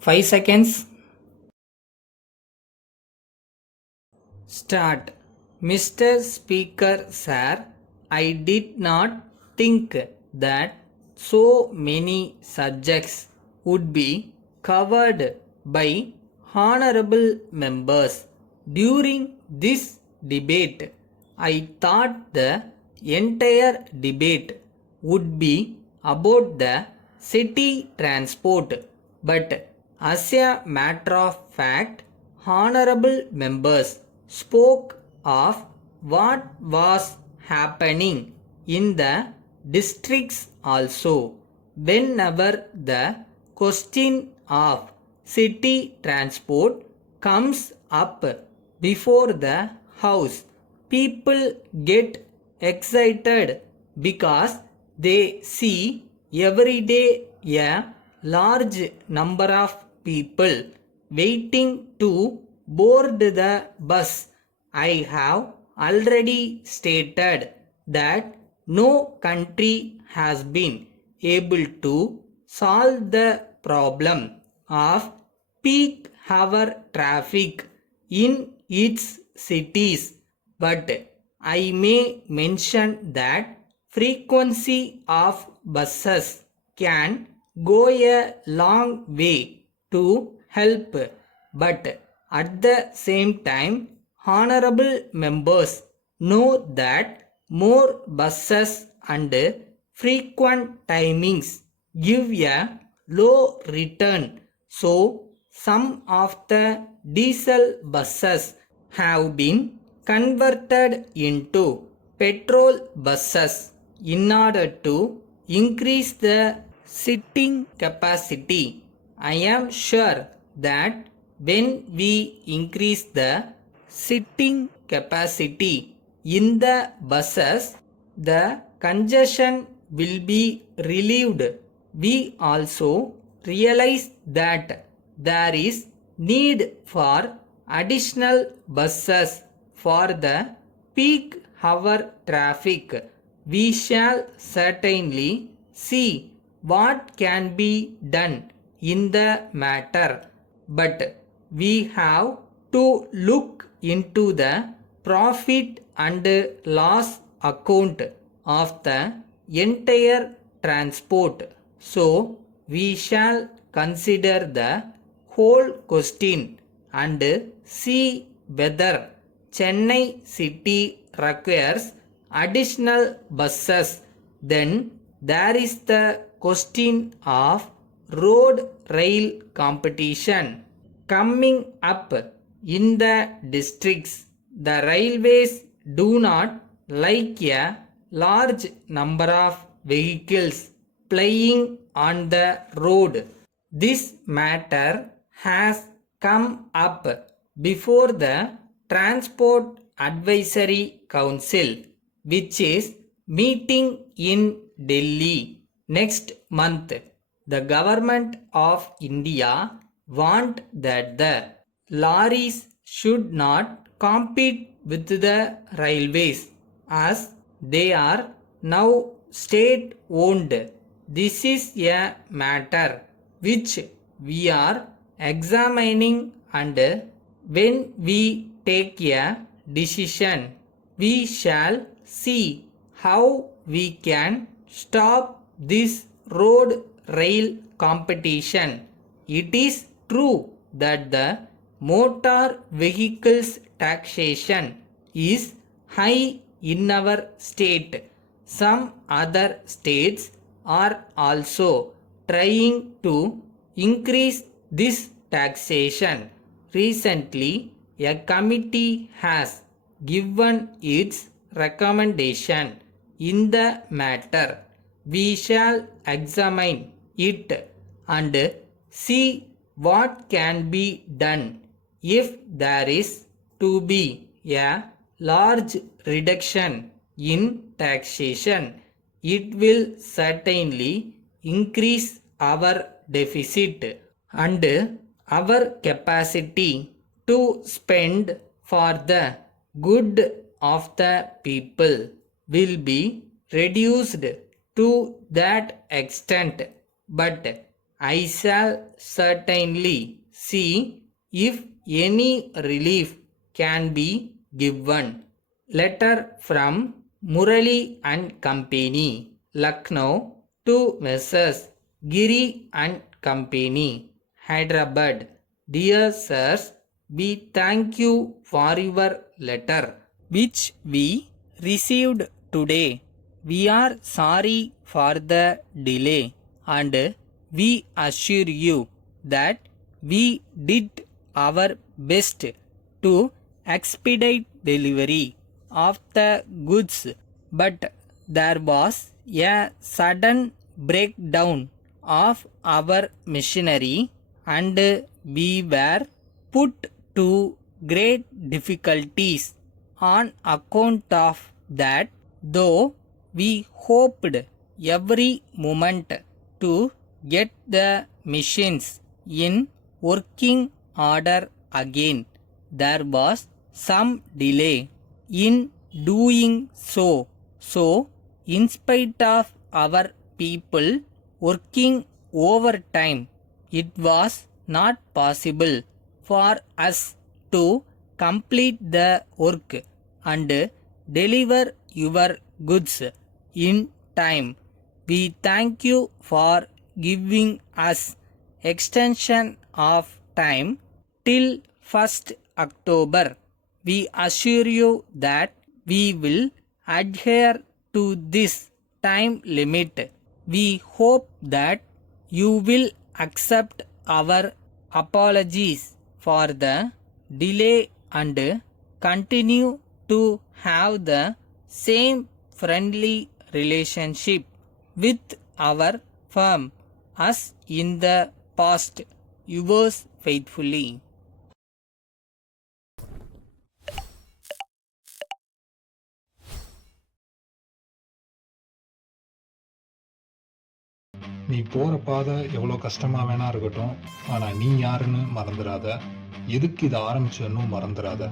5 seconds. Start. Mr. Speaker, sir, I did not think that so many subjects would be covered by honorable members during this debate. I thought the entire debate would be about the city transport, but as a matter of fact, honorable members spoke of what was happening in the districts also. Whenever the question of city transport comes up before the house, people get excited because they see every day a large number of people waiting to board the bus. I have already stated that no country has been able to solve the problem of peak hour traffic in its cities, but I may mention that frequency of buses can go a long way to help, but at the same time, honorable members know that more buses and frequent timings give a low return, so some of the diesel buses have been converted into petrol buses in order to increase the sitting capacity. I am sure that when we increase the sitting capacity in the buses, the congestion will be relieved. We also realize that there is need for additional buses for the peak hour traffic. We shall certainly see what can be done in the matter, but we have to look into the profit and loss account of the entire transport. So we shall consider the whole question and see whether Chennai city requires additional buses. Then there is the question of road rail competition coming up in the districts. The railways do not like a large number of vehicles plying on the road. This matter has come up before the Transport Advisory Council, which is meeting in Delhi next month. The government of India want that the lorries should not compete with the railways as they are now state owned. This is a matter which we are examining, and when we take a decision, we shall see how we can stop this road rail competition. It is true that the motor vehicles taxation is high in our state. Some other states are also trying to increase this taxation. Recently, a committee has given its recommendation in the matter. We shall examine it and see what can be done. If there is to be a large reduction in taxation, it will certainly increase our deficit and our capacity to spend for the good of the people will be reduced to that extent. But I shall certainly see if any relief can be given. Letter from Murali and Company, Lucknow to Messrs. Giri and Company, Hyderabad. Dear sirs, we thank you for your letter, which we received today. We are sorry for the delay, and we assure you that we did our best to expedite delivery of the goods, but there was a sudden breakdown of our machinery, and we were put to great difficulties on account of that, though we hoped every moment to get the machines in working order again. There was some delay in doing so. So, in spite of our people working overtime, it was not possible for us to complete the work and deliver your goods in time. We thank you for giving us extension of time till 1st October. We assure you that we will adhere to this time limit. We hope that you will accept our apologies for the delay and continue to have the same friendly relationship with our firm as in the past. Yours faithfully. நீ போகிற பாதை எவ்வளோ கஷ்டமாக வேணா இருக்கட்டும், ஆனால் நீ யாருன்னு மறந்துடாத. எதுக்கு இதை ஆரம்பிச்சேன்னு மறந்துடாத.